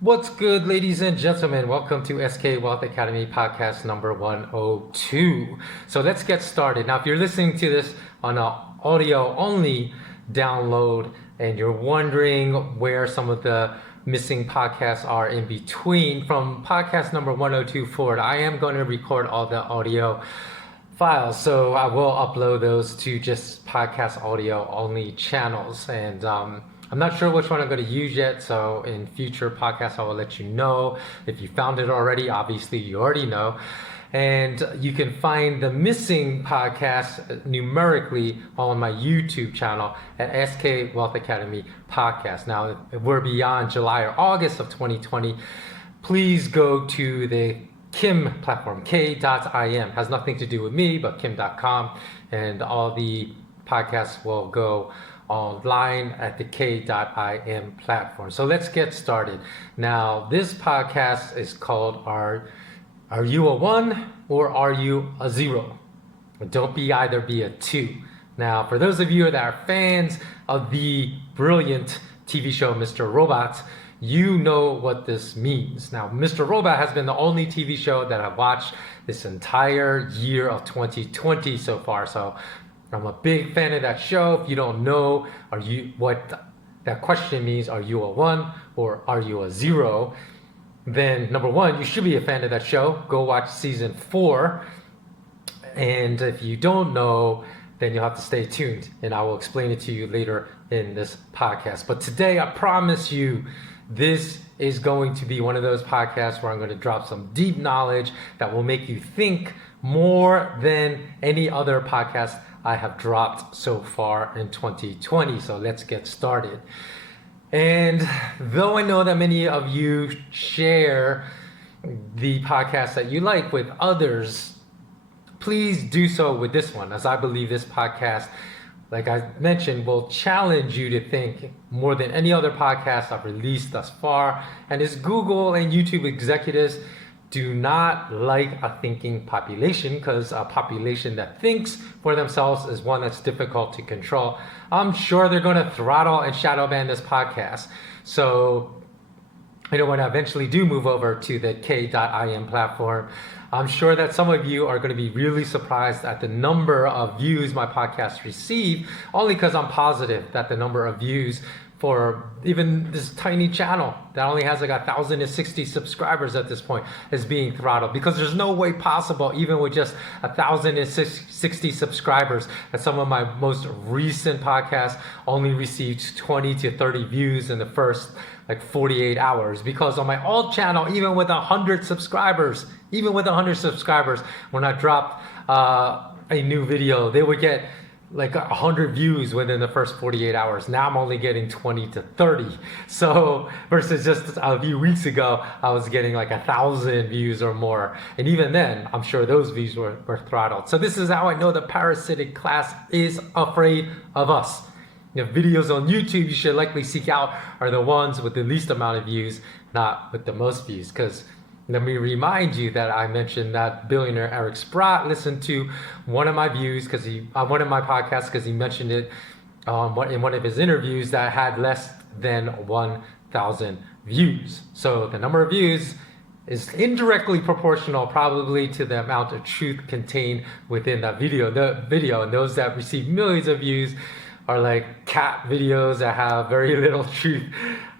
What's good, ladies and gentlemen? Welcome to SK Wealth Academy podcast number 102. So let's get started. Now, if you're listening to this on an audio only download and you're wondering where some of the missing podcasts are in between, from podcast number 102 forward, I am going to record all the audio files. So I will upload those to just podcast audio only channels. And I'm not sure which one I'm going to use yet. So in future podcasts, I will let you know. If you found it already, obviously you already know. And you can find the missing podcast numerically on my YouTube channel at SK Wealth Academy Podcast. Now, if we're beyond July or August of 2020, please go to the Kim platform, k.im. Has nothing to do with me, but kim.com. And all the podcasts will go online at the k.im platform. So let's get started. Now, this podcast is called Are You a 1 or Are You a 0? Don't be either, be a 2. Now, for those of you that are fans of the brilliant TV show Mr. Robot, you know what this means. Now, Mr. Robot has been the only TV show that I've watched this entire year of 2020 so far. So I'm a big fan of that show. If you don't know what that question means, are you a 1 or are you a 0? Then number one, you should be a fan of that show. Go watch season 4. And if you don't know, then you'll have to stay tuned and I will explain it to you later in this podcast. But today, I promise you, this is going to be one of those podcasts where I'm going to drop some deep knowledge that will make you think more than any other podcast I have dropped so far in 2020. So let's get started. And though I know that many of you share the podcast that you like with others, please do so with this one, as I believe this podcast, like I mentioned, will challenge you to think more than any other podcast I've released thus far. And as Google and YouTube executives do not like a thinking population, because a population that thinks for themselves is one that's difficult to control, I'm sure they're going to throttle and shadow ban this podcast. So, when I eventually do move over to the k.im platform, I'm sure that some of you are going to be really surprised at the number of views my podcast receive, only because I'm positive that the number of views for even this tiny channel that only has like 1,060 subscribers at this point is being throttled, because there's no way possible, even with just 1,060 subscribers, that some of my most recent podcasts only received 20 to 30 views in the first 48 hours. Because on my old channel, even with 100 subscribers, when I dropped a new video, they would get 100 views within the first 48 hours. Now I'm only getting 20 to 30. So versus just a few weeks ago, I was getting 1,000 views or more. And even then, I'm sure those views were throttled. So this is how I know the parasitic class is afraid of us. Videos on YouTube you should likely seek out are the ones with the least amount of views, not with the most views. Because let me remind you that I mentioned that billionaire Eric Sprott listened to one of my one of my podcasts, because he mentioned it in one of his interviews that had less than 1,000 views. So the number of views is indirectly proportional probably to the amount of truth contained within that video. And those that receive millions of views are cat videos that have very little truth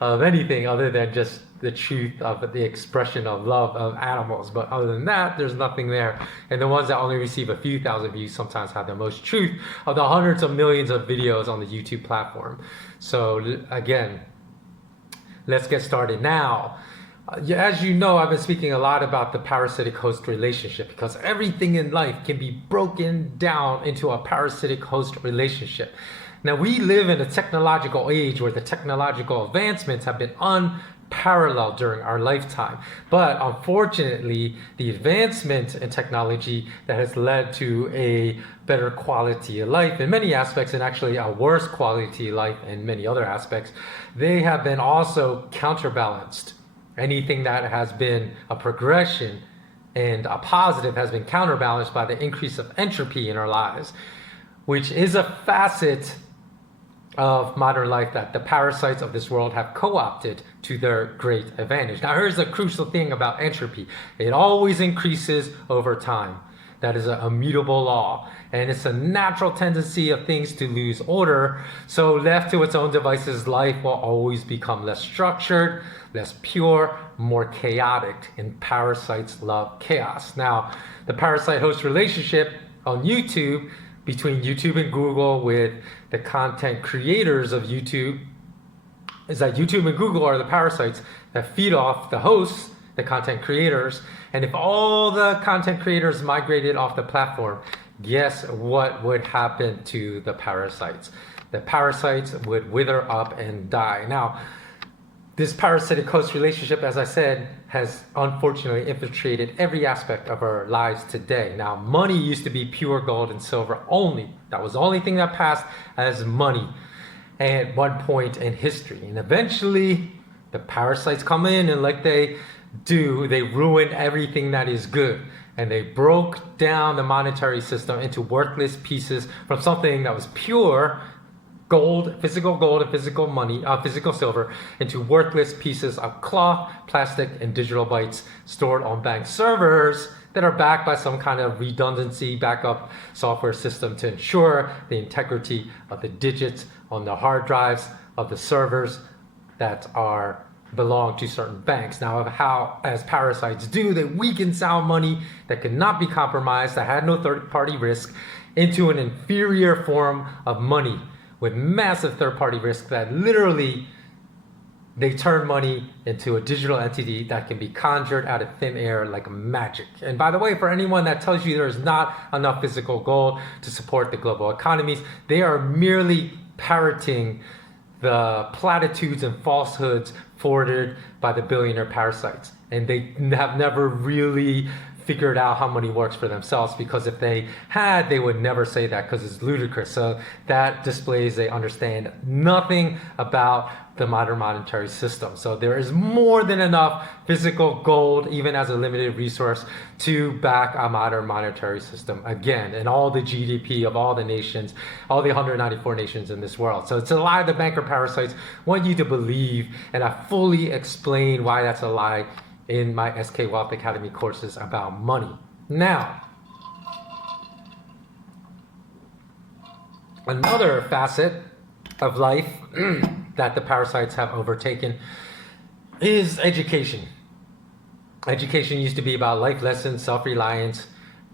of anything other than just the truth of the expression of love of animals. But other than that, there's nothing there. And the ones that only receive a few thousand views sometimes have the most truth of the hundreds of millions of videos on the YouTube platform. So again, let's get started now. As you know, I've been speaking a lot about the parasitic host relationship, because everything in life can be broken down into a parasitic host relationship. Now, we live in a technological age where the technological advancements have been unparalleled during our lifetime. But unfortunately, the advancement in technology that has led to a better quality of life in many aspects, and actually a worse quality of life in many other aspects, they have been also counterbalanced. Anything that has been a progression and a positive has been counterbalanced by the increase of entropy in our lives, which is a facet of modern life that the parasites of this world have co-opted to their great advantage. Now, here's the crucial thing about entropy. It always increases over time. That is a immutable law. And it's a natural tendency of things to lose order. So left to its own devices, life will always become less structured, less pure, more chaotic. And parasites love chaos. Now, the parasite-host relationship on YouTube, between YouTube and Google with the content creators of YouTube, is that YouTube and Google are the parasites that feed off the hosts, the content creators. And if all the content creators migrated off the platform, guess what would happen to the parasites? The parasites would wither up and die. Now, this parasitic host relationship, as I said, has unfortunately infiltrated every aspect of our lives today. Now, money used to be pure gold and silver only. That was the only thing that passed as money at one point in history. And eventually, the parasites come in, and like they do, they ruin everything that is good. And they broke down the monetary system into worthless pieces from something that was pure gold and physical money, physical silver, into worthless pieces of cloth, plastic, and digital bytes stored on bank servers that are backed by some kind of redundancy backup software system to ensure the integrity of the digits on the hard drives of the servers that belong to certain banks. Now, how, as parasites do, they weaken sound money that could not be compromised, that had no third-party risk, into an inferior form of money with massive third-party risk that literally they turn money into a digital entity that can be conjured out of thin air like magic. And by the way, for anyone that tells you there's not enough physical gold to support the global economies, they are merely parroting the platitudes and falsehoods forwarded by the billionaire parasites. And they have never really figured out how money works for themselves, because if they had, they would never say that, because it's ludicrous. So that displays they understand nothing about the modern monetary system. So there is more than enough physical gold, even as a limited resource, to back a modern monetary system again, and all the GDP of all the nations, all the 194 nations in this world. So it's a lie the banker parasites want you to believe, and I fully explain why that's a lie in my SK Wealth Academy courses about money. Now, another facet of life that the parasites have overtaken is education. Education used to be about life lessons, self-reliance,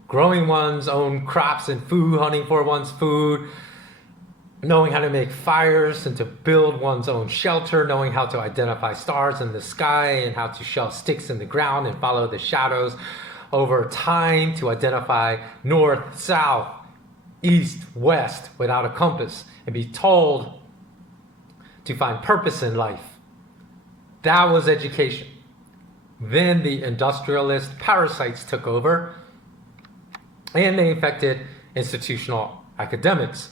growing one's own crops and food, hunting for one's food, knowing how to make fires and to build one's own shelter, knowing how to identify stars in the sky and how to shove sticks in the ground and follow the shadows over time to identify north, south, east, west without a compass, and be told to find purpose in life. That was education. Then the industrialist parasites took over, and they infected institutional academics.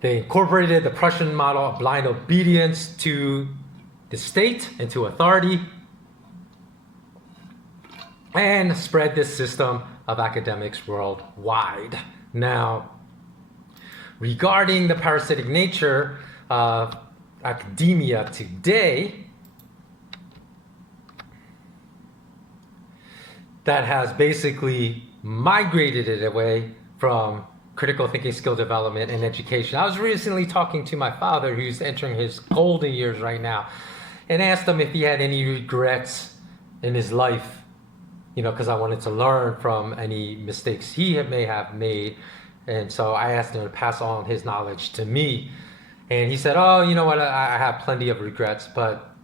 They incorporated the Prussian model of blind obedience to the state and to authority, and spread this system of academics worldwide. Now, regarding the parasitic nature of academia today, that has basically migrated it away from critical thinking, skill development, and education. I was recently talking to my father, who's entering his golden years right now, and asked him if he had any regrets in his life, because I wanted to learn from any mistakes he may have made. And so I asked him to pass on his knowledge to me. And he said, oh, you know what, I have plenty of regrets, but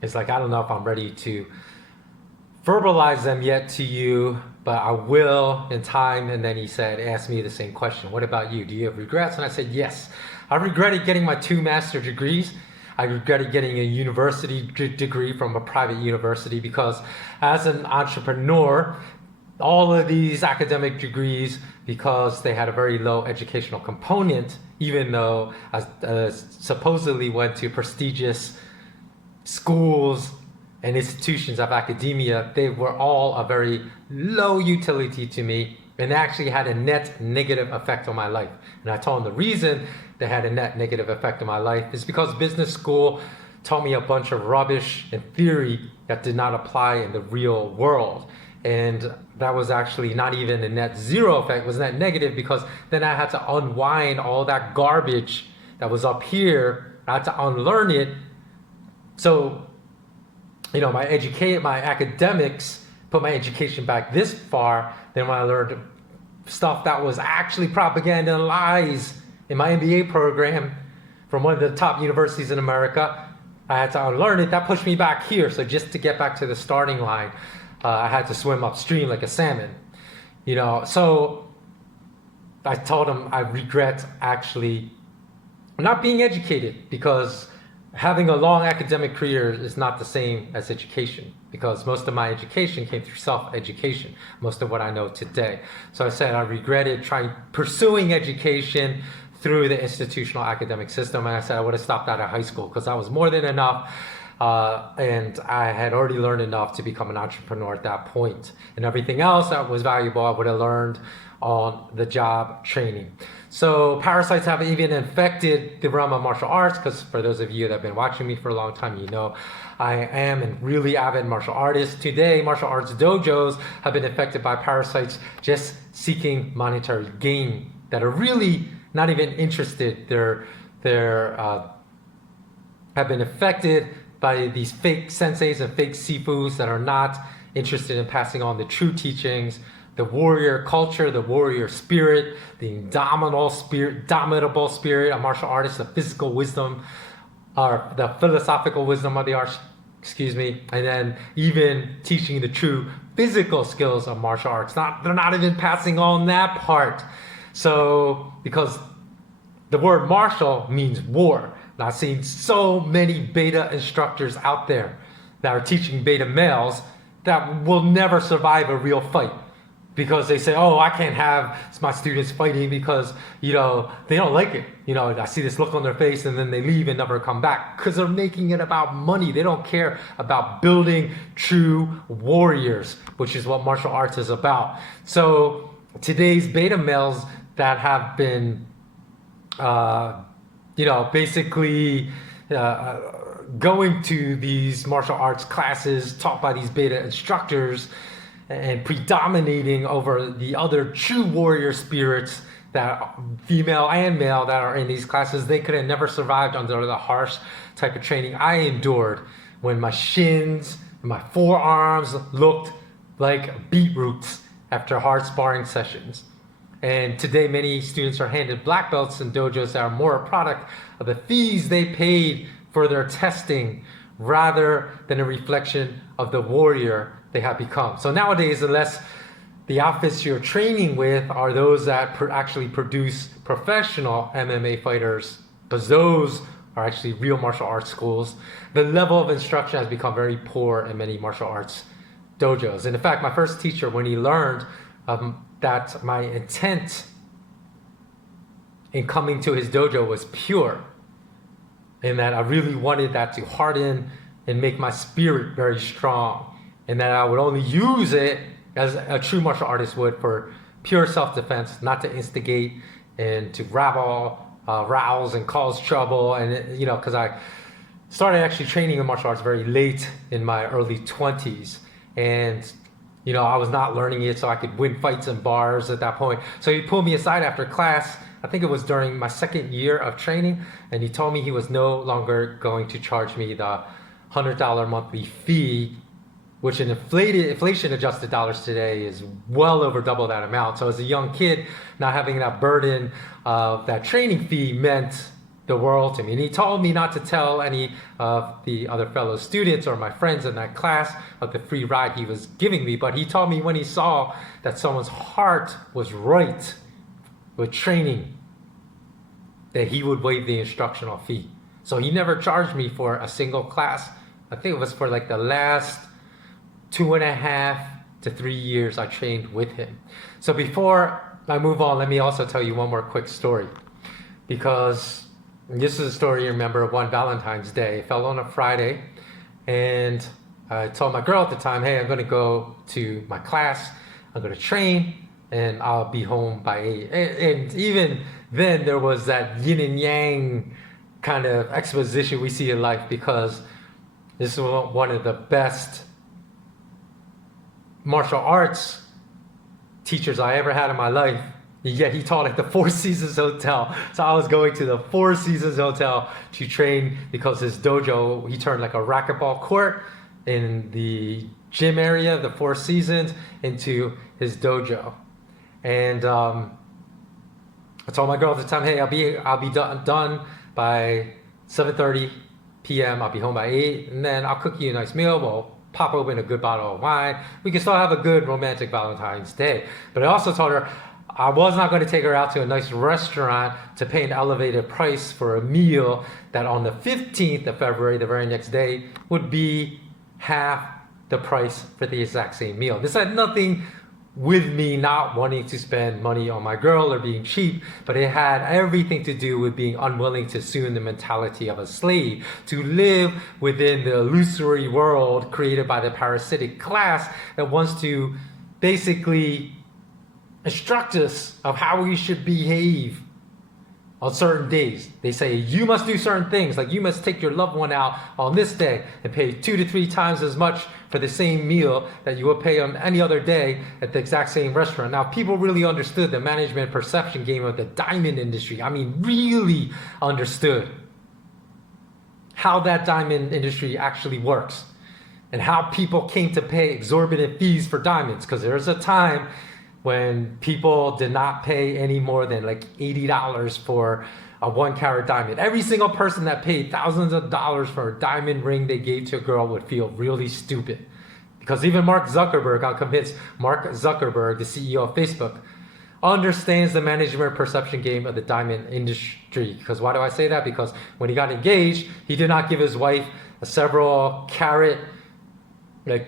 it's like, I don't know if I'm ready to verbalize them yet to you, but I will in time. And then he asked me the same question. What about you? Do you have regrets? And I said, yes. I regretted getting my 2 master's degrees. I regretted getting a university degree from a private university, because as an entrepreneur, all of these academic degrees, because they had a very low educational component, even though I supposedly went to prestigious schools and institutions of academia, they were all a very low utility to me and it actually had a net negative effect on my life. And I told him the reason that had a net negative effect on my life is because business school taught me a bunch of rubbish and theory that did not apply in the real world. And that was actually not even a net zero effect, it was net negative, because then I had to unwind all that garbage that was up here. I had to unlearn it. So, my academics put my education back this far. Then when I learned stuff that was actually propaganda and lies in my MBA program from one of the top universities in America, I had to unlearn it. That pushed me back here. So just to get back to the starting line, I had to swim upstream like a salmon. So I told him I regret actually not being educated, because having a long academic career is not the same as education, because most of my education came through self-education, most of what I know today. So I said I regretted pursuing education through the institutional academic system, and I said I would have stopped out of high school, because that was more than enough, and I had already learned enough to become an entrepreneur at that point. And everything else that was valuable I would have learned on the job training. So parasites have even infected the realm of martial arts, because for those of you that have been watching me for a long time, I am a really avid martial artist. Today, martial arts dojos have been affected by parasites just seeking monetary gain, that are really not even interested. They're have been affected by these fake senseis and fake sifus that are not interested in passing on the true teachings, the warrior culture, the warrior spirit, the indomitable spirit of martial artists, the physical wisdom, or the philosophical wisdom of the arts, and then even teaching the true physical skills of martial arts. They're not even passing on that part. So, because the word martial means war. And I've seen so many beta instructors out there that are teaching beta males that will never survive a real fight, because they say, I can't have my students fighting because, they don't like it. I see this look on their face, and then they leave and never come back, because they're making it about money. They don't care about building true warriors, which is what martial arts is about. So today's beta males that have been, basically going to these martial arts classes taught by these beta instructors and predominating over the other true warrior spirits, that female and male, that are in these classes, they could have never survived under the harsh type of training I endured, when my shins and my forearms looked like beetroots after hard sparring sessions. And today, many students are handed black belts in dojos that are more a product of the fees they paid for their testing, rather than a reflection of the warrior they have become. So nowadays, unless the outfits you're training with are those that actually produce professional MMA fighters, because those are actually real martial arts schools, the level of instruction has become very poor in many martial arts dojos. And in fact, my first teacher, when he learned that my intent in coming to his dojo was pure, and that I really wanted that to harden and make my spirit very strong, and that I would only use it as a true martial artist would, for pure self-defense, not to instigate and to rouse and cause trouble. And because I started actually training in martial arts very late in my early 20s, and I was not learning it so I could win fights in bars at that point. So he pulled me aside after class, I think it was during my second year of training, and he told me he was no longer going to charge me the $100 monthly fee, which in inflation adjusted dollars today is well over double that amount. So as a young kid, not having that burden of that training fee meant the world to me. And he told me not to tell any of the other fellow students or my friends in that class of the free ride he was giving me, but he told me when he saw that someone's heart was right with training, that he would waive the instructional fee. So he never charged me for a single class. I think it was for like the last 2.5 to 3 years I trained with him. So before I move on, let me also tell you one more quick story, because this is a story you remember of one Valentine's Day. It fell on a Friday, and I told my girl at the time, hey, I'm going to go to my class. I'm going to train. and I'll be home by 8. And even then, there was that yin and yang kind of exposition we see in life, because this is one of the best martial arts teachers I ever had in my life. Yet he taught at the Four Seasons Hotel. So I was going to the Four Seasons Hotel to train, because his dojo, he turned like a racquetball court in the gym area of the Four Seasons into his dojo. And I told my girl at the time, hey, I'll be done by 7:30 p.m. I'll be home by 8, and then I'll cook you a nice meal. We'll pop open a good bottle of wine. We can still have a good romantic Valentine's Day. But I also told her I was not going to take her out to a nice restaurant to pay an elevated price for a meal that on the 15th of February, the very next day, would be half the price for the exact same meal. This had nothing with me not wanting to spend money on my girl or being cheap, but it had everything to do with being unwilling to assume the mentality of a slave, to live within the illusory world created by the parasitic class that wants to basically instruct us of how we should behave on certain days. They say you must do certain things, like you must take your loved one out on this day and pay 2 to 3 times as much for the same meal that you would pay on any other day at the exact same restaurant. Now, people really understood the management perception game of the diamond industry. I mean, really understood how that diamond industry actually works and how people came to pay exorbitant fees for diamonds, because there's a time when people did not pay any more than like $80 for a 1-carat diamond. Every single person that paid thousands of dollars for a diamond ring they gave to a girl would feel really stupid. Because even Mark Zuckerberg, I'm convinced Mark Zuckerberg, the CEO of Facebook, understands the management perception game of the diamond industry. Because why do I say that? Because when he got engaged, he did not give his wife a several carat, like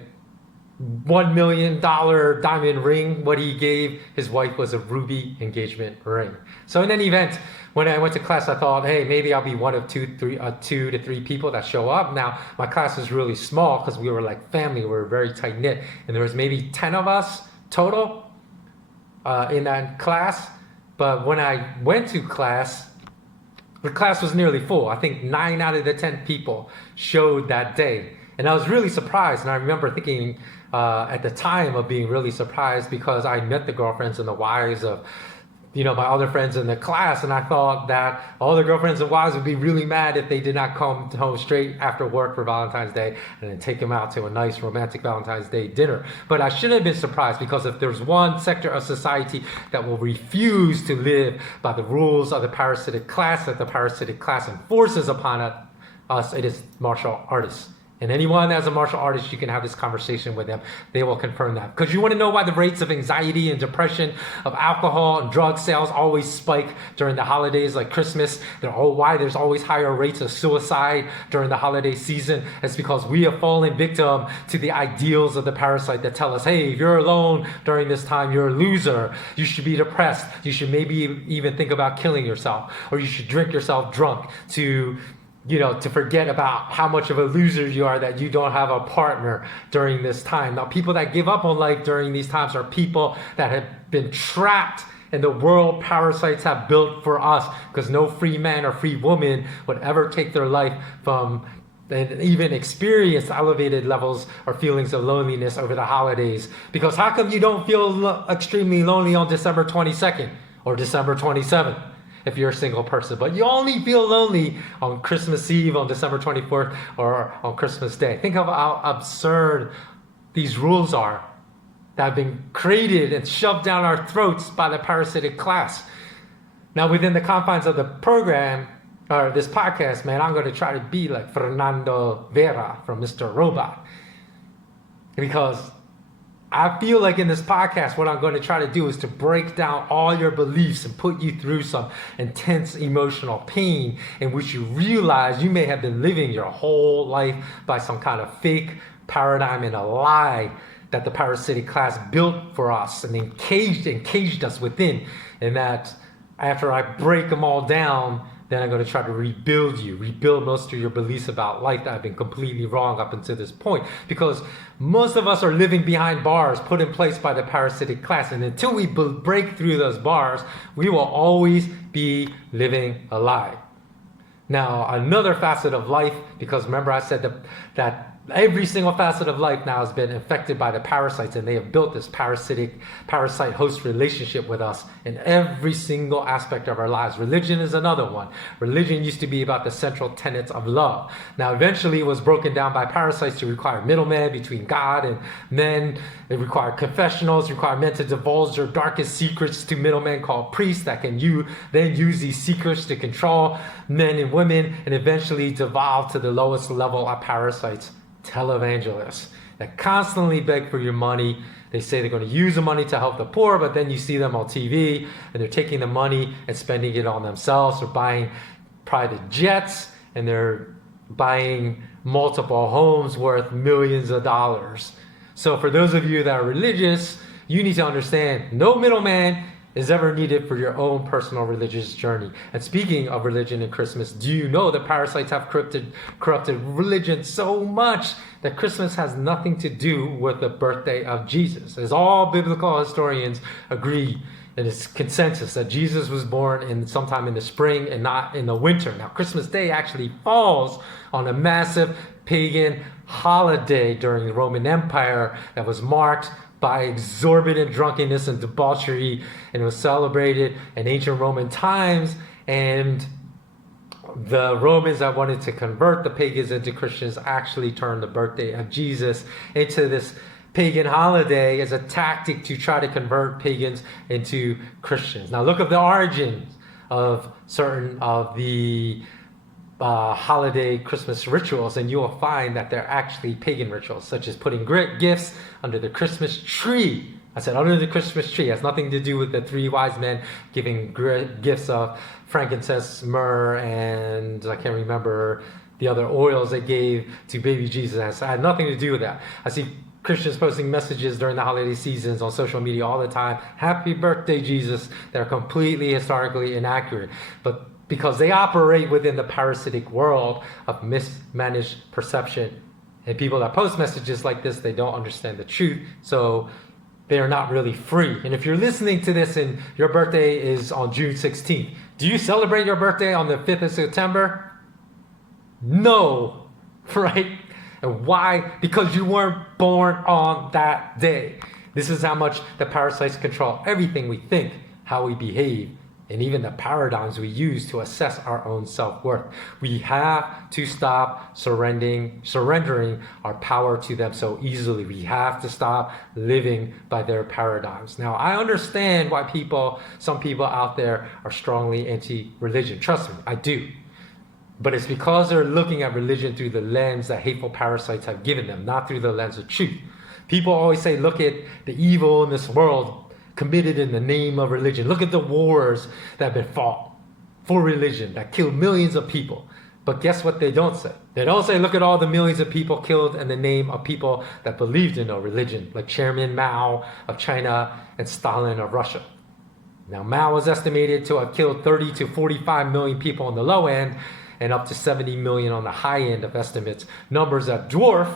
$1 million diamond ring. What he gave his wife was a ruby engagement ring. So in any event, when I went to class, I thought, hey, maybe I'll be one of 2 to 3 people that show up. Now, my class was really small because we were like family. We were very tight knit, and there was maybe 10 of us total in that class. But when I went to class, the class was nearly full. I think 9 out of the 10 people showed that day. And I was really surprised. And I remember thinking at the time of being really surprised, because I met the girlfriends and the wives of, my other friends in the class. And I thought that all the girlfriends and wives would be really mad if they did not come home straight after work for Valentine's Day and then take them out to a nice romantic Valentine's Day dinner. But I shouldn't have been surprised, because if there's one sector of society that will refuse to live by the rules of the parasitic class that the parasitic class enforces upon us, it is martial artists. And anyone that's a martial artist, you can have this conversation with them. They will confirm that. Because you want to know why the rates of anxiety and depression, of alcohol and drug sales always spike during the holidays like Christmas. Why there's always higher rates of suicide during the holiday season. It's because we have fallen victim to the ideals of the parasite that tell us, hey, if you're alone during this time, you're a loser. You should be depressed. You should maybe even think about killing yourself. Or you should drink yourself drunk to forget about how much of a loser you are, that you don't have a partner during this time. Now, people that give up on life during these times are people that have been trapped in the world parasites have built for us, because no free man or free woman would ever take their life from and even experience elevated levels or feelings of loneliness over the holidays. Because how come you don't feel extremely lonely on December 22nd or December 27th? If you're a single person, but you only feel lonely on Christmas Eve, on December 24th, or on Christmas Day. Think of how absurd these rules are that have been created and shoved down our throats by the parasitic class. Now, within the confines of the program, or this podcast, man, I'm going to try to be like Fernando Vera from Mr. Robot. Because I feel like in this podcast, what I'm going to try to do is to break down all your beliefs and put you through some intense emotional pain in which you realize you may have been living your whole life by some kind of fake paradigm and a lie that the parasitic class built for us and caged us within. And that after I break them all down, then I'm going to try to rebuild most of your beliefs about life that have been completely wrong up until this point. Because most of us are living behind bars put in place by the parasitic class. And until we break through those bars, we will always be living a lie. Now, another facet of life, because remember I said that every single facet of life now has been infected by the parasites, and they have built this parasite-host relationship with us in every single aspect of our lives. Religion is another one. Religion used to be about the central tenets of love. Now, eventually it was broken down by parasites to require middlemen between God and men. It required confessionals, required men to divulge their darkest secrets to middlemen called priests that can then use these secrets to control men and women, and eventually devolve to the lowest level of parasites, televangelists, that constantly beg for your money. They say they're going to use the money to help the poor, but then you see them on TV and they're taking the money and spending it on themselves, or buying private jets, and they're buying multiple homes worth millions of dollars. So for those of you that are religious, you need to understand no middleman is ever needed for your own personal religious journey. And speaking of religion and Christmas, do you know that parasites have corrupted religion so much that Christmas has nothing to do with the birthday of Jesus? As all biblical historians agree, and it's consensus that Jesus was born sometime in the spring and not in the winter. Now, Christmas Day actually falls on a massive pagan holiday during the Roman Empire that was marked by exorbitant drunkenness and debauchery, and it was celebrated in ancient Roman times. And the Romans that wanted to convert the pagans into Christians actually turned the birthday of Jesus into this pagan holiday as a tactic to try to convert pagans into Christians. Now look at the origins of certain of the holiday Christmas rituals, and you will find that they're actually pagan rituals, such as putting great gifts under the Christmas tree. I said under the Christmas tree. It has nothing to do with the three wise men giving great gifts of frankincense, myrrh, and I can't remember the other oils they gave to baby Jesus. It had nothing to do with that. I see Christians posting messages during the holiday seasons on social media all the time, happy birthday Jesus, that are completely historically inaccurate. But because they operate within the parasitic world of mismanaged perception, and people that post messages like this, they don't understand the truth, so they are not really free. And if you're listening to this and your birthday is on June 16th, do you celebrate your birthday on the 5th of September? No, right? And why? Because you weren't born on that day. This is how much the parasites control everything we think, how we behave, and even the paradigms we use to assess our own self-worth. We have to stop surrendering our power to them so easily. We have to stop living by their paradigms. Now, I understand why some people out there are strongly anti-religion. Trust me, I do. But it's because they're looking at religion through the lens that hateful parasites have given them, not through the lens of truth. People always say, look at the evil in this world committed in the name of religion. Look at the wars that have been fought for religion that killed millions of people. But guess what they don't say? They don't say, look at all the millions of people killed in the name of people that believed in no religion, like Chairman Mao of China and Stalin of Russia. Now, Mao was estimated to have killed 30 to 45 million people on the low end and up to 70 million on the high end of estimates, numbers that dwarf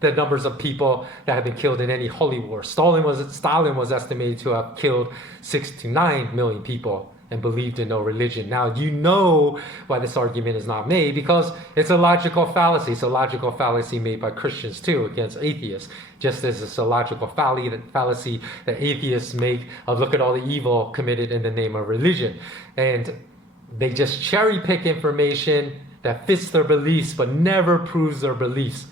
the numbers of people that have been killed in any holy war. Stalin was estimated to have killed 6 to 9 million people and believed in no religion. Now, you know why this argument is not made, because it's a logical fallacy. It's a logical fallacy made by Christians too against atheists, just as it's a logical fallacy that atheists make of look at all the evil committed in the name of religion. And they just cherry pick information that fits their beliefs but never proves their beliefs.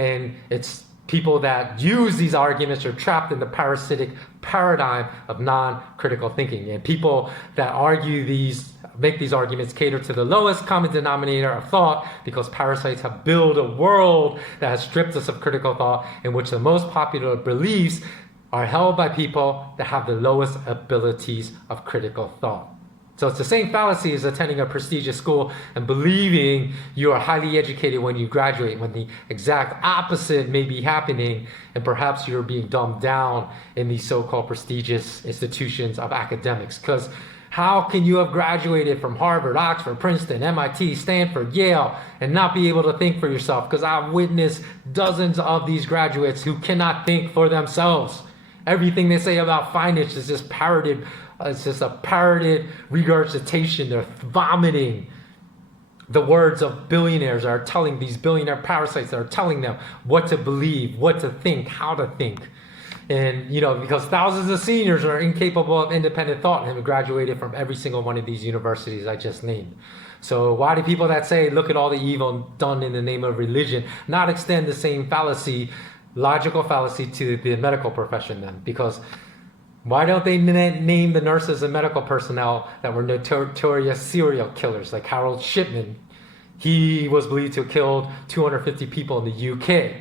And it's people that use these arguments are trapped in the parasitic paradigm of non-critical thinking. And people that make these arguments cater to the lowest common denominator of thought, because parasites have built a world that has stripped us of critical thought, in which the most popular beliefs are held by people that have the lowest abilities of critical thought. So it's the same fallacy as attending a prestigious school and believing you are highly educated when you graduate, when the exact opposite may be happening, and perhaps you're being dumbed down in these so-called prestigious institutions of academics. Because How can you have graduated from Harvard, Oxford, Princeton, MIT, Stanford, Yale, and not be able to think for yourself? Because I've witnessed dozens of these graduates who cannot think for themselves. Everything they say about finance is just parroted. It's just a parroted regurgitation. They're vomiting the words of billionaires are telling these billionaire parasites that are telling them what to believe, what to think, how to think. And, because thousands of seniors are incapable of independent thought and have graduated from every single one of these universities I just named. So why do people that say, look at all the evil done in the name of religion, not extend the same fallacy, logical fallacy to the medical profession then? Because why don't they name the nurses and medical personnel that were notorious serial killers, like Harold Shipman? He was believed to have killed 250 people in the UK.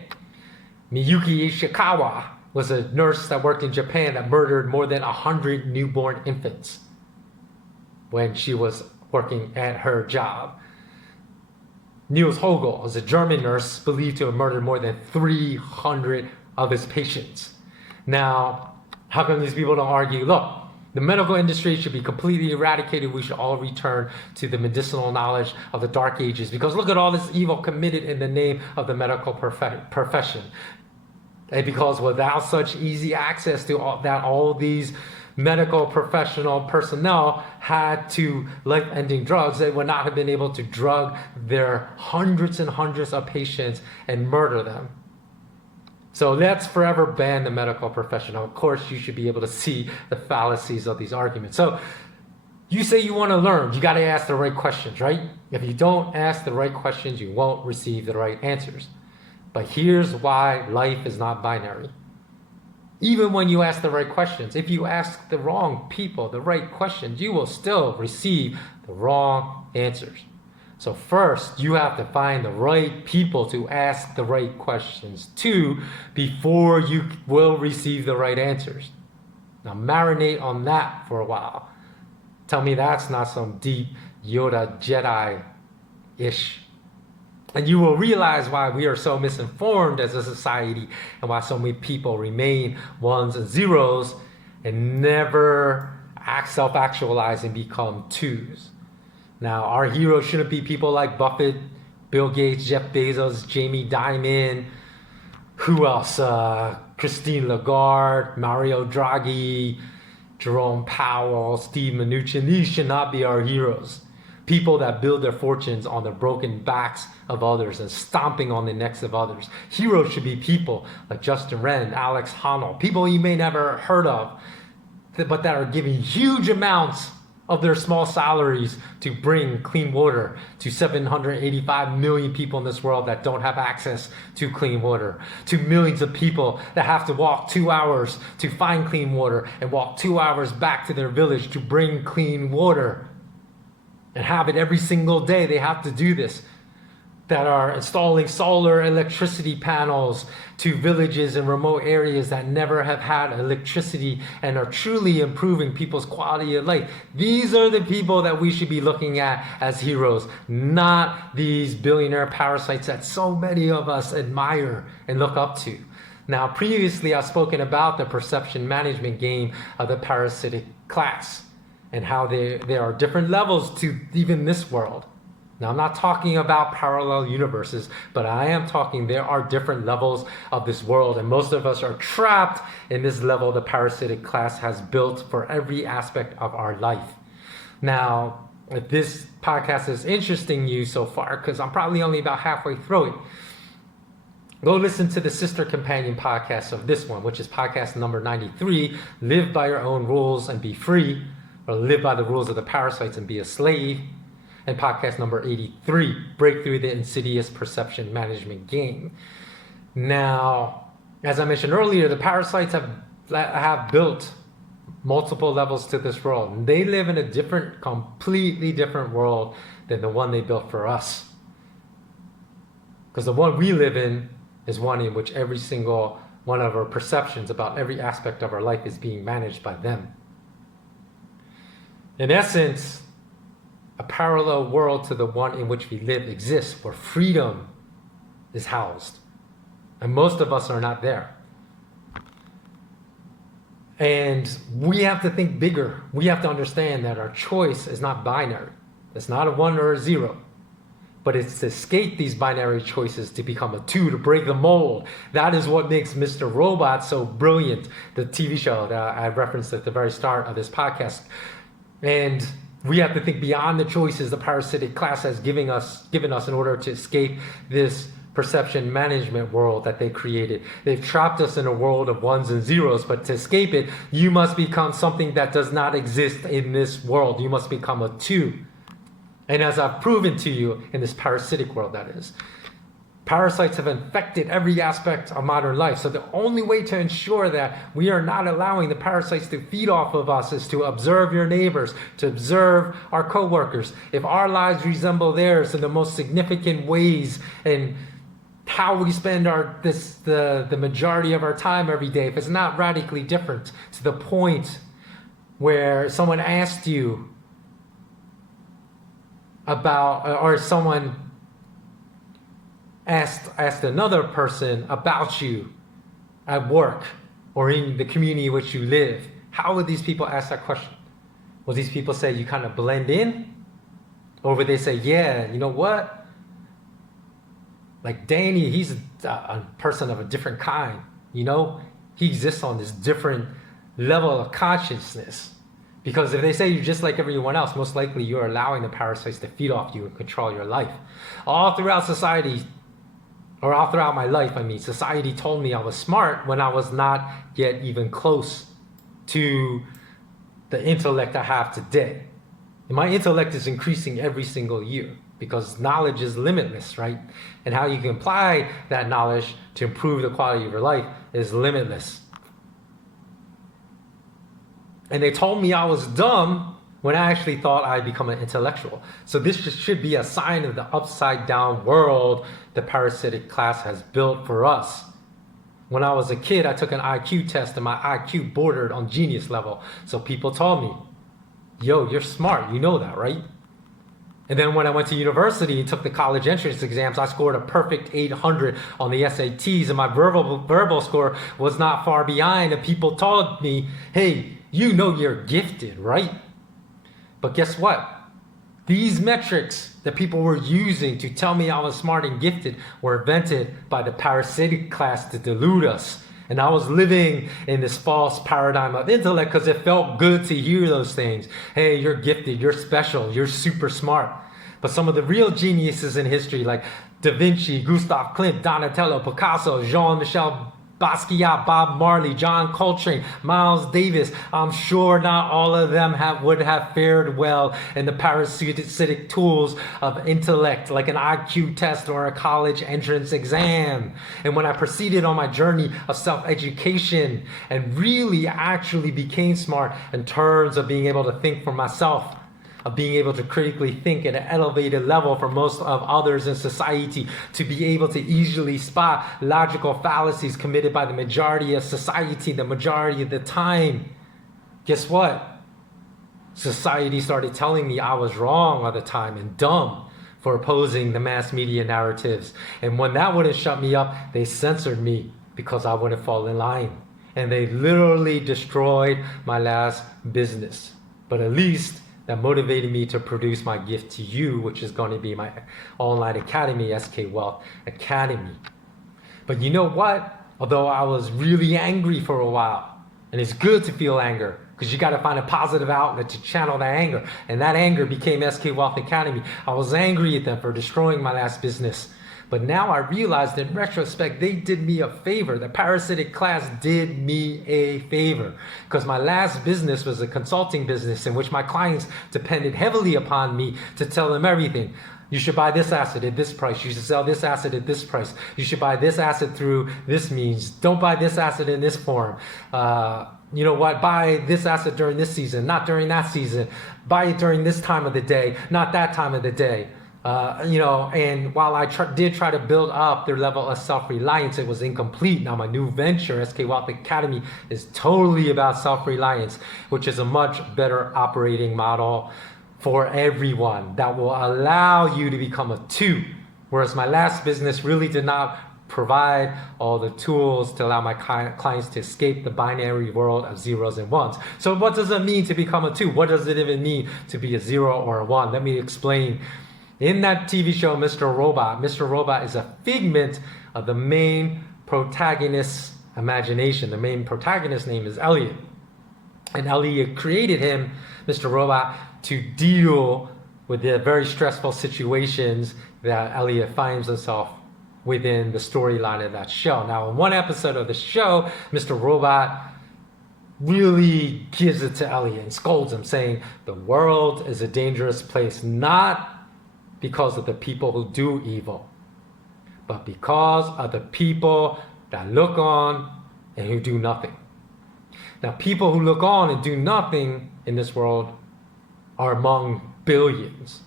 Miyuki Ishikawa was a nurse that worked in Japan that murdered more than 100 newborn infants when she was working at her job. Niels Hogel was a German nurse believed to have murdered more than 300 of his patients. Now, how come these people don't argue, look, the medical industry should be completely eradicated. We should all return to the medicinal knowledge of the Dark Ages, because look at all this evil committed in the name of the medical profession. And because without such easy access to all these medical professional personnel had to life-ending drugs, they would not have been able to drug their hundreds and hundreds of patients and murder them. So let's forever ban the medical profession. Of course, you should be able to see the fallacies of these arguments. So you say you want to learn, you got to ask the right questions, right? If you don't ask the right questions, you won't receive the right answers. But here's why life is not binary. Even when you ask the right questions, if you ask the wrong people the right questions, you will still receive the wrong answers. So first, you have to find the right people to ask the right questions to before you will receive the right answers. Now marinate on that for a while. Tell me that's not some deep Yoda Jedi-ish. And you will realize why we are so misinformed as a society and why so many people remain ones and zeros and never self-actualize and become twos. Now, our heroes shouldn't be people like Buffett, Bill Gates, Jeff Bezos, Jamie Dimon, who else? Christine Lagarde, Mario Draghi, Jerome Powell, Steve Mnuchin. These should not be our heroes. People that build their fortunes on the broken backs of others and stomping on the necks of others. Heroes should be people like Justin Wren, Alex Honnold, people you may never heard of, but that are giving huge amounts of their small salaries to bring clean water to 785 million people in this world that don't have access to clean water, to millions of people that have to walk 2 hours to find clean water and walk 2 hours back to their village to bring clean water and have it every single day. They have to do this. That are installing solar electricity panels to villages and remote areas that never have had electricity and are truly improving people's quality of life. These are the people that we should be looking at as heroes, not these billionaire parasites that so many of us admire and look up to. Now, previously I've spoken about the perception management game of the parasitic class and how there are different levels to even this world. Now, I'm not talking about parallel universes, but I am talking there are different levels of this world, and most of us are trapped in this level the parasitic class has built for every aspect of our life. Now, if this podcast is interesting you so far, because I'm probably only about halfway through it, go listen to the sister companion podcast of this one, which is podcast number 93, Live by Your Own Rules and Be Free, or Live by the Rules of the Parasites and Be a Slave. And podcast number 83, Break Through the Insidious Perception Management Game. Now, as I mentioned earlier, the parasites have built multiple levels to this world. And they live in a different, completely different world than the one they built for us. Because the one we live in is one in which every single one of our perceptions about every aspect of our life is being managed by them. In essence, a parallel world to the one in which we live exists, where freedom is housed. And most of us are not there. And we have to think bigger. We have to understand that our choice is not binary. It's not a 1 or a 0. But it's to escape these binary choices to become a 2, to break the mold. That is what makes Mr. Robot so brilliant, the TV show that I referenced at the very start of this podcast. And we have to think beyond the choices the parasitic class has given us in order to escape this perception management world that they created. They've trapped us in a world of 1s and 0s, but to escape it, you must become something that does not exist in this world. You must become a 2. And as I've proven to you in this parasitic world, that is, parasites have infected every aspect of modern life. So the only way to ensure that we are not allowing the parasites to feed off of us is to observe your neighbors, to observe our coworkers. If our lives resemble theirs in the most significant ways, and how we spend the majority of our time every day, if it's not radically different to the point where someone asked you about, or someone asked another person about you at work or in the community in which you live, how would these people ask that question? Will these people say you kind of blend in? Or would they say, yeah, you know what? Like Danny, he's a person of a different kind, you know? He exists on this different level of consciousness. Because if they say you're just like everyone else, most likely you're allowing the parasites to feed off you and control your life. All throughout society, or all throughout my life, society told me I was smart when I was not yet even close to the intellect I have today. And my intellect is increasing every single year because knowledge is limitless, right? And how you can apply that knowledge to improve the quality of your life is limitless. And they told me I was dumb when I actually thought I'd become an intellectual. So this should be a sign of the upside down world the parasitic class has built for us. When I was a kid, I took an IQ test and my IQ bordered on genius level. So people told me, yo, you're smart, you know that, right? And then when I went to university and took the college entrance exams, I scored a perfect 800 on the SATs, and my verbal score was not far behind. And people told me, hey, you know you're gifted, right? But guess what? These metrics that people were using to tell me I was smart and gifted were invented by the parasitic class to delude us. And I was living in this false paradigm of intellect because it felt good to hear those things. Hey, you're gifted, you're special, you're super smart. But some of the real geniuses in history, like Da Vinci, Gustav Klimt, Donatello, Picasso, Jean-Michel Basquiat, Bob Marley, John Coltrane, Miles Davis, I'm sure not all of them would have fared well in the parasitic tools of intellect, like an IQ test or a college entrance exam. And when I proceeded on my journey of self-education and really actually became smart in terms of being able to think for myself, of being able to critically think at an elevated level for most of others in society, to be able to easily spot logical fallacies committed by the majority of society the majority of the time. Guess what? Society started telling me I was wrong all the time and dumb for opposing the mass media narratives. And when that wouldn't shut me up, they censored me because I wouldn't fall in line. And they literally destroyed my last business. But at least that motivated me to produce my gift to you, which is going to be my online academy, SK Wealth Academy. But you know what? Although I was really angry for a while, and it's good to feel anger, because you got to find a positive outlet to channel that anger. And that anger became SK Wealth Academy. I was angry at them for destroying my last business. But now I realized in retrospect, they did me a favor. The parasitic class did me a favor. Because my last business was a consulting business in which my clients depended heavily upon me to tell them everything. You should buy this asset at this price. You should sell this asset at this price. You should buy this asset through this means. Don't buy this asset in this form. You know what? Buy this asset during this season, not during that season. Buy it during this time of the day, not that time of the day. And while I did try to build up their level of self-reliance, it was incomplete. Now my new venture, SK Wealth Academy, is totally about self-reliance, which is a much better operating model for everyone that will allow you to become a 2. Whereas my last business really did not provide all the tools to allow my clients to escape the binary world of zeros and ones. So what does it mean to become a 2? What does it even mean to be a 0 or a 1? Let me explain. In that TV show, Mr. Robot is a figment of the main protagonist's imagination. The main protagonist's name is Elliot. And Elliot created him, Mr. Robot, to deal with the very stressful situations that Elliot finds himself within the storyline of that show. Now, in one episode of the show, Mr. Robot really gives it to Elliot and scolds him, saying, the world is a dangerous place, not because of the people who do evil, but because of the people that look on and who do nothing. Now, people who look on and do nothing in this world are among billions.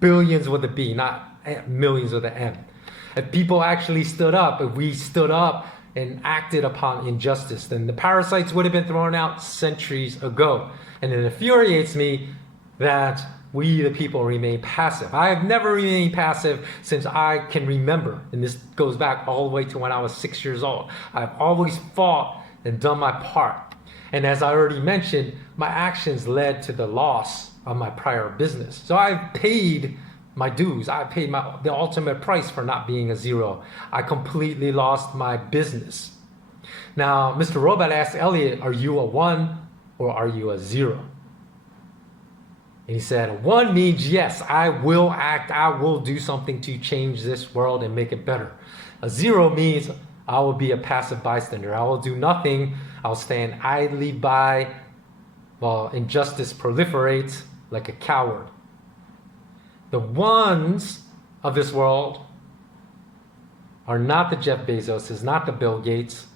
Billions with a B, not millions with an M. If people actually stood up, if we stood up and acted upon injustice, then the parasites would have been thrown out centuries ago. And it infuriates me that we, the people, remain passive. I have never remained passive since I can remember. And this goes back all the way to when I was 6 years old. I've always fought and done my part. And as I already mentioned, my actions led to the loss of my prior business. So I paid my dues. I paid the ultimate price for not being a 0. I completely lost my business. Now, Mr. Robot asked Elliot, are you a 1 or are you a 0? And he said, a 1 means yes, I will act, I will do something to change this world and make it better. A 0 means I will be a passive bystander. I will do nothing. I'll stand idly by while injustice proliferates like a coward. The 1s of this world are not the Jeff Bezoses, not the Bill Gates,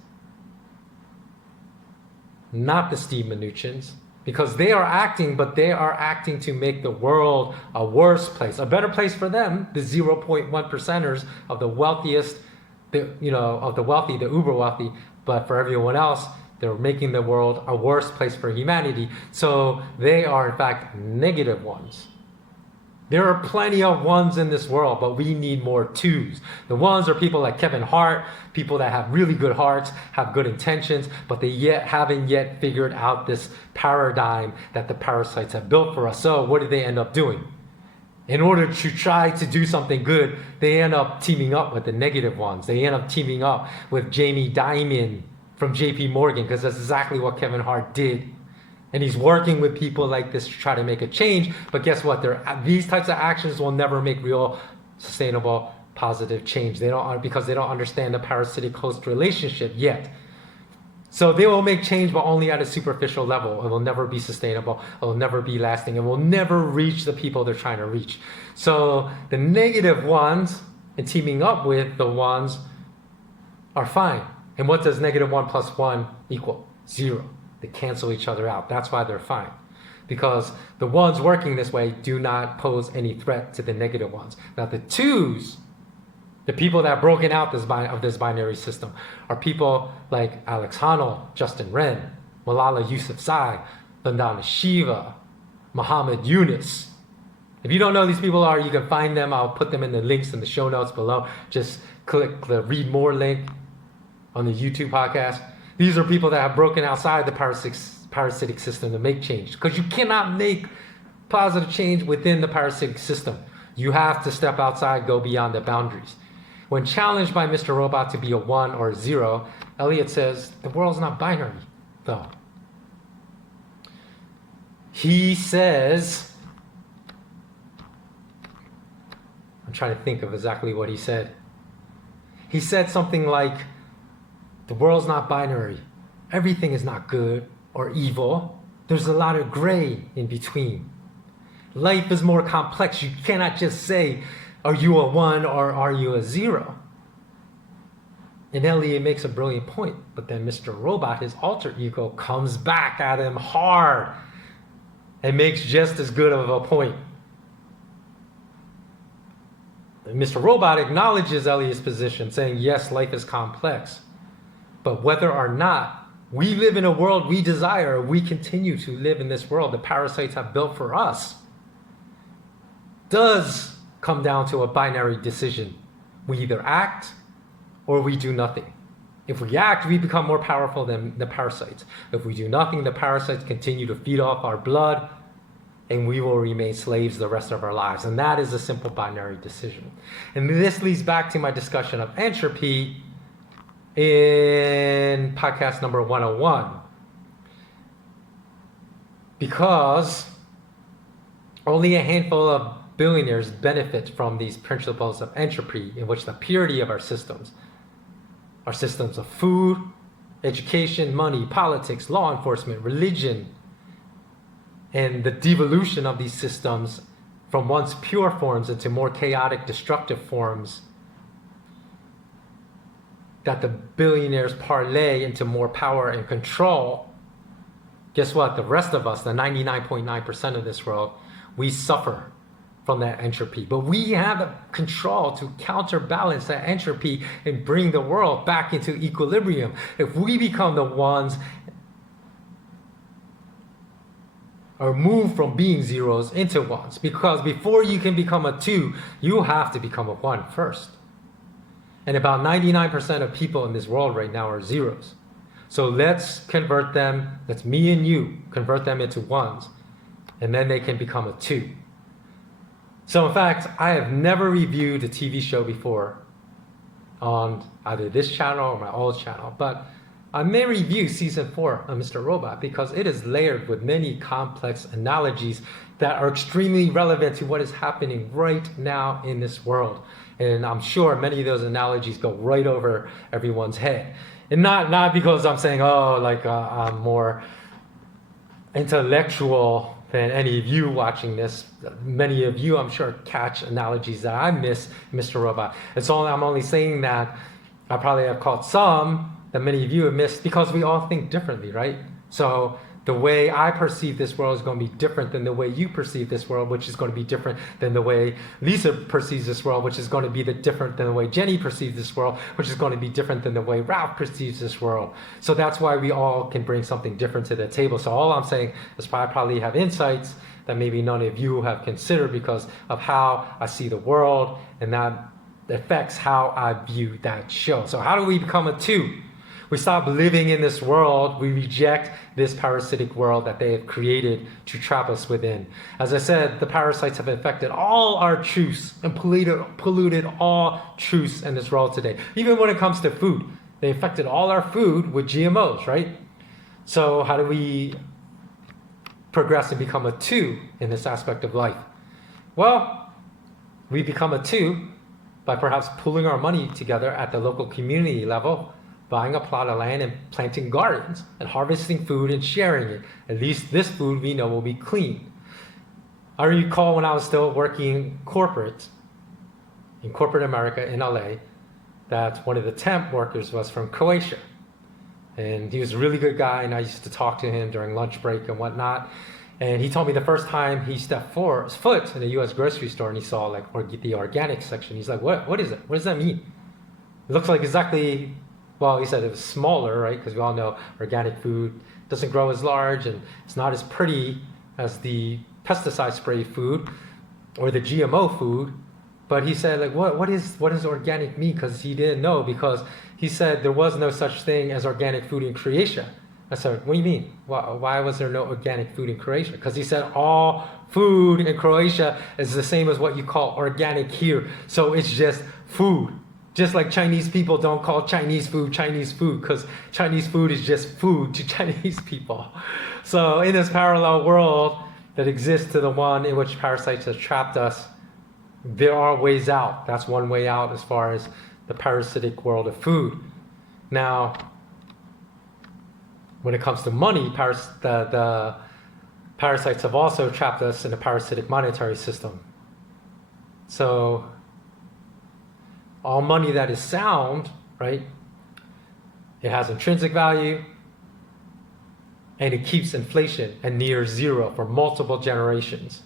not the Steve Mnuchins, because they are acting, but they are acting to make the world a worse place, a better place for them, the 0.1 percenters of the wealthiest, of the wealthy, the uber wealthy, but for everyone else, they're making the world a worse place for humanity. So they are, in fact, negative 1s. There are plenty of 1s in this world, but we need more 2s. The 1s are people like Kevin Hart, people that have really good hearts, have good intentions, but they haven't yet figured out this paradigm that the parasites have built for us. So what do they end up doing? In order to try to do something good, they end up teaming up with the negative 1s. They end up teaming up with Jamie Dimon from JP Morgan, because that's exactly what Kevin Hart did. And he's working with people like this to try to make a change. But guess what? These types of actions will never make real, sustainable, positive change. Because they don't understand the parasitic host relationship yet. So they will make change, but only at a superficial level. It will never be sustainable. It will never be lasting. It will never reach the people they're trying to reach. So the negative 1s and teaming up with the 1s are fine. And what does negative 1 plus 1 equal? 0. They cancel each other out. That's why they're fine. Because the 1s working this way do not pose any threat to the negative 1s. Now the 2s, the people that have broken out of this binary system, are people like Alex Honnold, Justin Wren, Malala Yousafzai, Vandana Shiva, Muhammad Yunus. If you don't know who these people are, you can find them. I'll put them in the links in the show notes below. Just click the read more link on the YouTube podcast. These are people that have broken outside the parasitic system to make change. Because you cannot make positive change within the parasitic system. You have to step outside, go beyond the boundaries. When challenged by Mr. Robot to be a 1 or a 0, Elliot says, the world's not binary, though. He says, I'm trying to think of exactly what he said. He said something like, the world's not binary. Everything is not good or evil. There's a lot of gray in between. Life is more complex. You cannot just say, are you a 1 or are you a 0? And Elliot makes a brilliant point, but then Mr. Robot, his alter ego, comes back at him hard and makes just as good of a point. And Mr. Robot acknowledges Elliot's position, saying, yes, life is complex. But whether or not we live in a world we desire, or we continue to live in this world the parasites have built for us, does come down to a binary decision. We either act or we do nothing. If we act, we become more powerful than the parasites. If we do nothing, the parasites continue to feed off our blood, and we will remain slaves the rest of our lives. And that is a simple binary decision. And this leads back to my discussion of entropy in podcast number 101. Because only a handful of billionaires benefit from these principles of entropy, in which the purity of our systems of food, education, money, politics, law enforcement, religion, and the devolution of these systems from once pure forms into more chaotic, destructive forms that the billionaires parlay into more power and control. Guess what? The rest of us, the 99.9% of this world, we suffer from that entropy. But we have the control to counterbalance that entropy and bring the world back into equilibrium. If we become the ones or move from being zeros into ones, because before you can become a 2, you have to become a 1 first. And about 99% of people in this world right now are zeros. So let's convert them, that's me and you, convert them into 1s, and then they can become a 2. So in fact, I have never reviewed a TV show before on either this channel or my old channel, but I may review season 4 of Mr. Robot because it is layered with many complex analogies that are extremely relevant to what is happening right now in this world. And I'm sure many of those analogies go right over everyone's head. And not because I'm saying, I'm more intellectual than any of you watching this. Many of you, I'm sure, catch analogies that I miss, Mr. Robot. I'm only saying that I probably have caught some that many of you have missed because we all think differently, right? So the way I perceive this world is going to be different than the way you perceive this world, which is going to be different than the way Lisa perceives this world, which is going to be different than the way Jenny perceives this world, which is going to be different than the way Ralph perceives this world. So that's why we all can bring something different to the table. So all I'm saying is I probably have insights that maybe none of you have considered because of how I see the world, and that affects how I view that show. So how do we become a 2? We stop living in this world. We reject this parasitic world that they have created to trap us within. As I said, the parasites have infected all our truths and polluted all truths in this world today. Even when it comes to food, they infected all our food with GMOs, right? So how do we progress and become a 2 in this aspect of life? Well, we become a 2 by perhaps pooling our money together at the local community level, buying a plot of land and planting gardens and harvesting food and sharing it. At least this food we know will be clean. I recall when I was still working in corporate America in LA, that one of the temp workers was from Croatia. And he was a really good guy, and I used to talk to him during lunch break and whatnot. And he told me the first time he stepped foot in a US grocery store and he saw the organic section, he's like, what is it? What does that mean? It looks like exactly, well, he said it was smaller, right? Because we all know organic food doesn't grow as large and it's not as pretty as the pesticide spray food or the GMO food. But he said, what does organic mean? Because he didn't know, because he said there was no such thing as organic food in Croatia. I said, what do you mean? Why was there no organic food in Croatia? Because he said all food in Croatia is the same as what you call organic here. So it's just food. Just like Chinese people don't call Chinese food, because Chinese food is just food to Chinese people. So in this parallel world that exists to the one in which parasites have trapped us, there are ways out. That's one way out as far as the parasitic world of food. Now, when it comes to money, the parasites have also trapped us in a parasitic monetary system. So all money that is sound, right, it has intrinsic value, and it keeps inflation at near zero for multiple generations.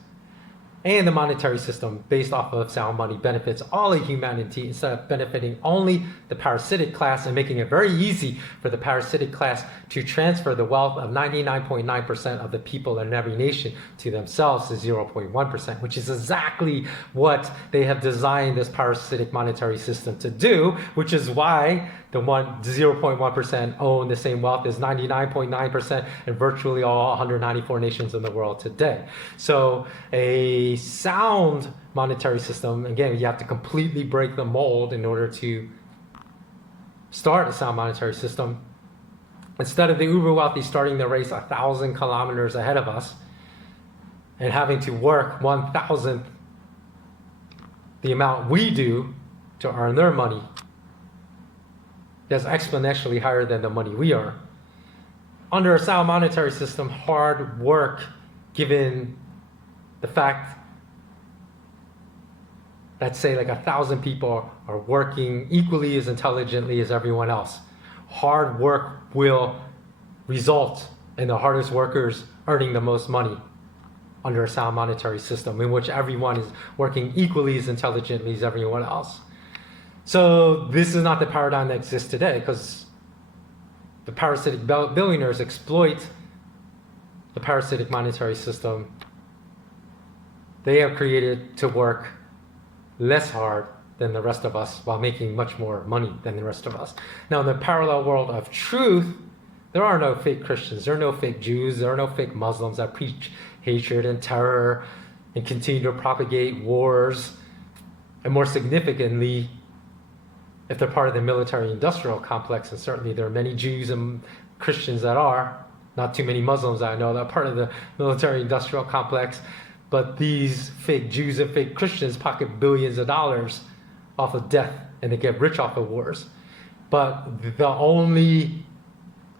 and the monetary system based off of sound money benefits all of humanity instead of benefiting only the parasitic class and making it very easy for the parasitic class to transfer the wealth of 99.9% of the people in every nation to themselves to 0.1%, which is exactly what they have designed this parasitic monetary system to do, which is why the 0.1% own the same wealth as 99.9% in virtually all 194 nations in the world today. So a sound monetary system, again, you have to completely break the mold in order to start a sound monetary system. Instead of the uber wealthy starting the race 1,000 kilometers ahead of us and having to work 1,000th the amount we do to earn their money, that's exponentially higher than the money we earn. Under a sound monetary system, hard work, given the fact that say like 1,000 people are working equally as intelligently as everyone else, hard work will result in the hardest workers earning the most money under a sound monetary system in which everyone is working equally as intelligently as everyone else. So this is not the paradigm that exists today, because the parasitic billionaires exploit the parasitic monetary system they have created to work less hard than the rest of us while making much more money than the rest of us. Now, in the parallel world of truth, there are no fake Christians, there are no fake Jews, there are no fake Muslims that preach hatred and terror and continue to propagate wars. And more significantly, if they're part of the military-industrial complex, and certainly there are many Jews and Christians that are, not too many Muslims that I know that are part of the military-industrial complex, but these fake Jews and fake Christians pocket billions of dollars off of death, and they get rich off of wars. But the only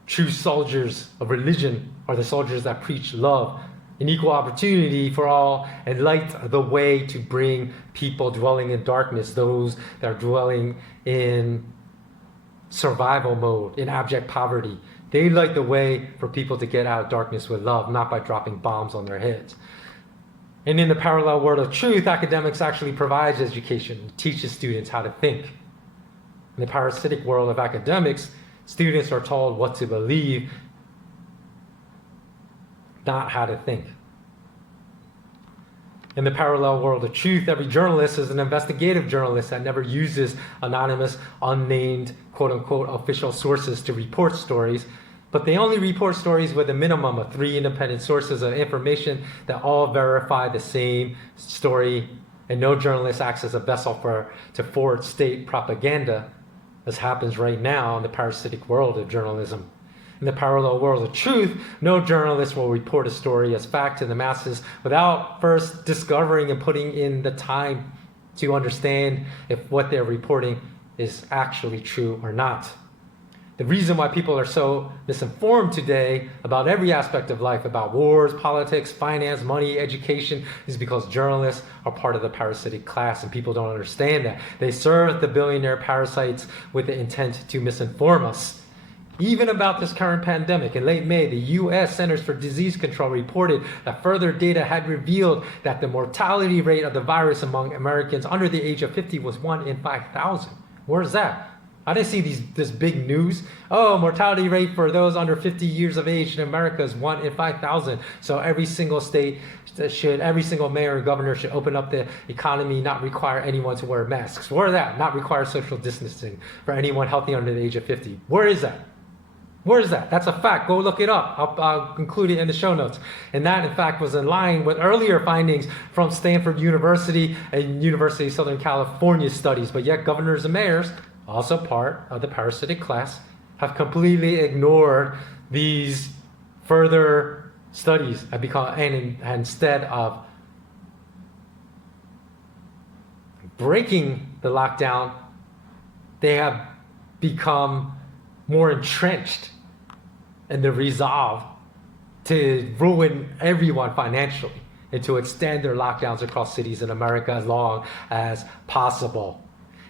true soldiers of religion are the soldiers that preach love and equal opportunity for all, and light the way to bring people dwelling in darkness, those that are dwelling in survival mode, in abject poverty. They light the way for people to get out of darkness with love, not by dropping bombs on their heads. And in the parallel world of truth, academics actually provides education, teaches students how to think. In the parasitic world of academics, students are told what to believe, not how to think. In the parallel world of truth, every journalist is an investigative journalist that never uses anonymous, unnamed, quote-unquote, official sources to report stories, but they only report stories with a minimum of 3 independent sources of information that all verify the same story, and no journalist acts as a vessel to forward state propaganda, as happens right now in the parasitic world of journalism. In the parallel world of truth, no journalist will report a story as fact to the masses without first discovering and putting in the time to understand if what they're reporting is actually true or not. The reason why people are so misinformed today about every aspect of life, about wars, politics, finance, money, education, is because journalists are part of the parasitic class, and people don't understand that. They serve the billionaire parasites with the intent to misinform us. Even about this current pandemic, in late May, the U.S. Centers for Disease Control reported that further data had revealed that the mortality rate of the virus among Americans under the age of 50 was 1 in 5,000. Where's that? I didn't see this big news. Oh, mortality rate for those under 50 years of age in America is 1 in 5,000. So every single state every single mayor and governor should open up the economy, not require anyone to wear masks. Where is that? Not require social distancing for anyone healthy under the age of 50. Where is that? Where is that? That's a fact. Go look it up. I'll include it in the show notes. And that, in fact, was in line with earlier findings from Stanford University and University of Southern California studies. But yet governors and mayors, also part of the parasitic class, have completely ignored these further studies and instead of breaking the lockdown, they have become more entrenched in the resolve to ruin everyone financially and to extend their lockdowns across cities in America as long as possible.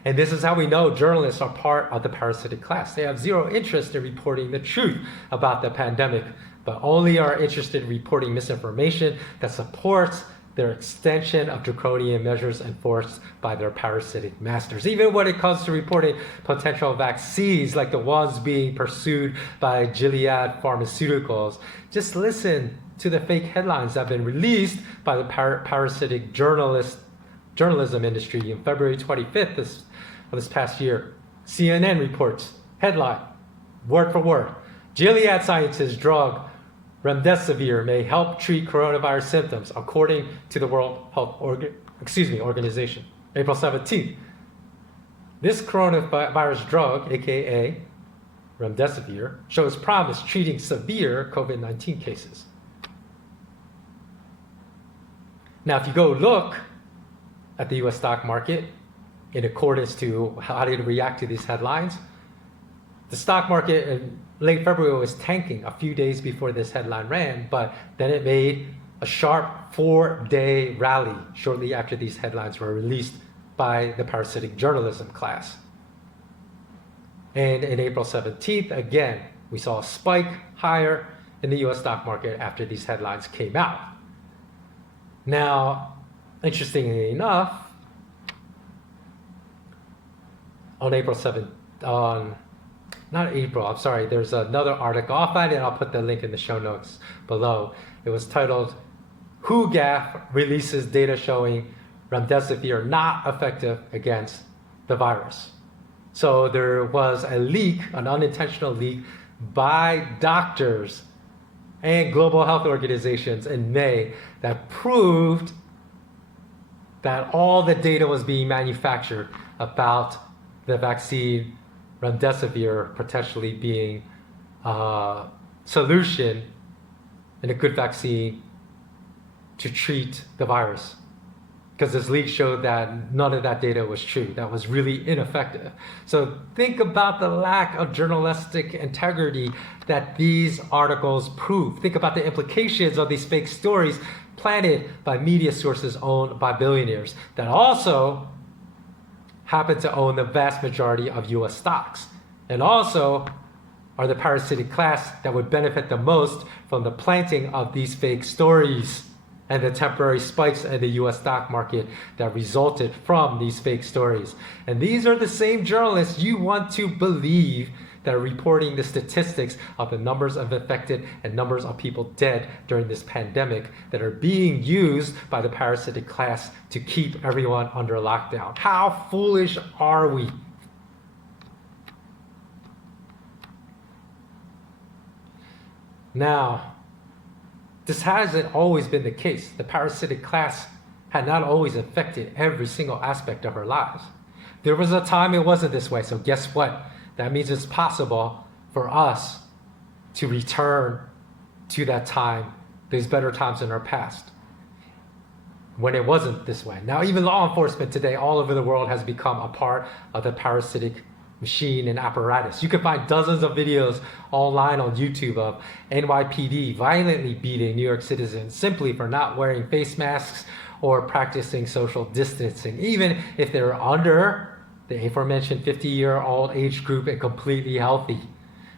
And this is how we know journalists are part of the parasitic class. They have zero interest in reporting the truth about the pandemic, but only are interested in reporting misinformation that supports They're extension of draconian measures enforced by their parasitic masters. Even when it comes to reporting potential vaccines like the ones being pursued by Gilead Pharmaceuticals, just listen to the fake headlines that have been released by the parasitic journalism industry. In February 25th of this past year, CNN reports, headline, word for word, Gilead scientists drug remdesivir may help treat coronavirus symptoms, according to the World Health Organization. April 17th. This coronavirus drug, aka remdesivir, shows promise treating severe COVID-19 cases. Now, if you go look at the US stock market in accordance to how to react to these headlines, the stock market in late February was tanking a few days before this headline ran, but then it made a sharp 4-day rally shortly after these headlines were released by the parasitic journalism class. And in April 17th, again, we saw a spike higher in the US stock market after these headlines came out. Now, interestingly enough, on April 7th, there's another article. I'll find it and I'll put the link in the show notes below. It was titled, WHO releases data showing remdesivir not effective against the virus. So there was a leak, an unintentional leak by doctors and global health organizations in May that proved that all the data was being manufactured about the vaccine remdesivir potentially being a solution and a good vaccine to treat the virus. Because this leak showed that none of that data was true. That was really ineffective. So think about the lack of journalistic integrity that these articles prove. Think about the implications of these fake stories planted by media sources owned by billionaires that also happen to own the vast majority of US stocks, and also are the parasitic class that would benefit the most from the planting of these fake stories and the temporary spikes in the US stock market that resulted from these fake stories. And these are the same journalists you want to believe that are reporting the statistics of the numbers of infected and numbers of people dead during this pandemic that are being used by the parasitic class to keep everyone under lockdown. How foolish are we? Now, this hasn't always been the case. The parasitic class had not always affected every single aspect of our lives. There was a time it wasn't this way, so guess what? That means it's possible for us to return to that time, these better times in our past, when it wasn't this way. Now, even law enforcement today all over the world has become a part of the parasitic machine and apparatus. You can find dozens of videos online on YouTube of NYPD violently beating New York citizens simply for not wearing face masks or practicing social distancing, even if they're under the aforementioned 50-year-old age group and completely healthy.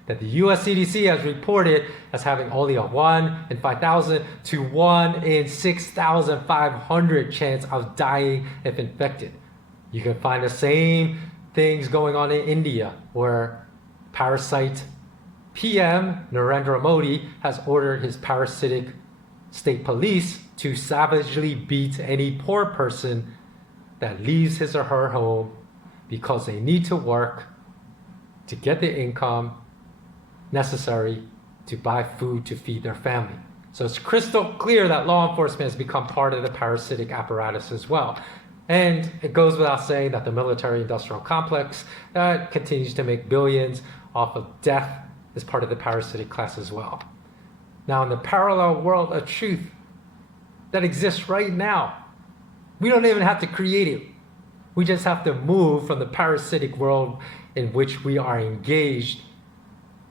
That the US CDC has reported as having only a 1 in 5,000 to 1 in 6,500 chance of dying if infected. You can find the same things going on in India, where parasite PM Narendra Modi has ordered his parasitic state police to savagely beat any poor person that leaves his or her home because they need to work to get the income necessary to buy food to feed their family. So it's crystal clear that law enforcement has become part of the parasitic apparatus as well. And it goes without saying that the military-industrial complex that continues to make billions off of death is part of the parasitic class as well. Now, in the parallel world of truth that exists right now, we don't even have to create it. We just have to move from the parasitic world in which we are engaged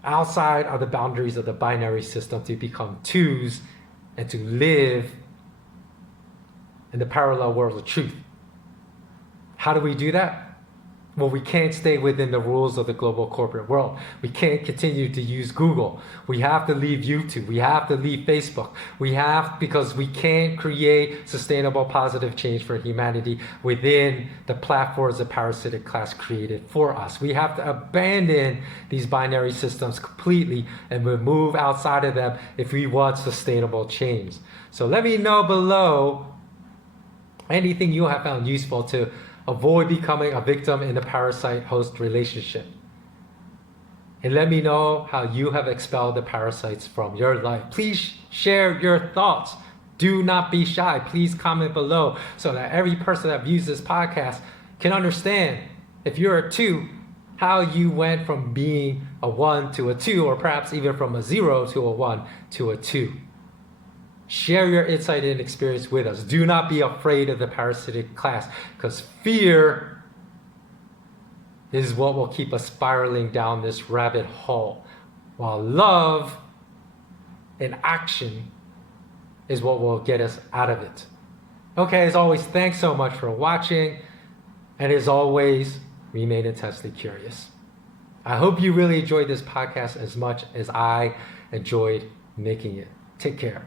outside of the boundaries of the binary system to become twos and to live in the parallel world of truth. How do we do that? Well, we can't stay within the rules of the global corporate world. We can't continue to use Google. We have to leave YouTube. We have to leave Facebook. Because we can't create sustainable positive change for humanity within the platforms the parasitic class created for us. We have to abandon these binary systems completely and move outside of them if we want sustainable change. So let me know below anything you have found useful to avoid becoming a victim in the parasite-host relationship. And let me know how you have expelled the parasites from your life. Please share your thoughts. Do not be shy. Please comment below so that every person that views this podcast can understand, if you're a 2, how you went from being a 1 to a 2, or perhaps even from a 0 to a 1 to a 2. Share your insight and experience with us. Do not be afraid of the parasitic class, because fear is what will keep us spiraling down this rabbit hole, while love and action is what will get us out of it. Okay, as always, thanks so much for watching, and as always, remain intensely curious. I hope you really enjoyed this podcast as much as I enjoyed making it. Take care.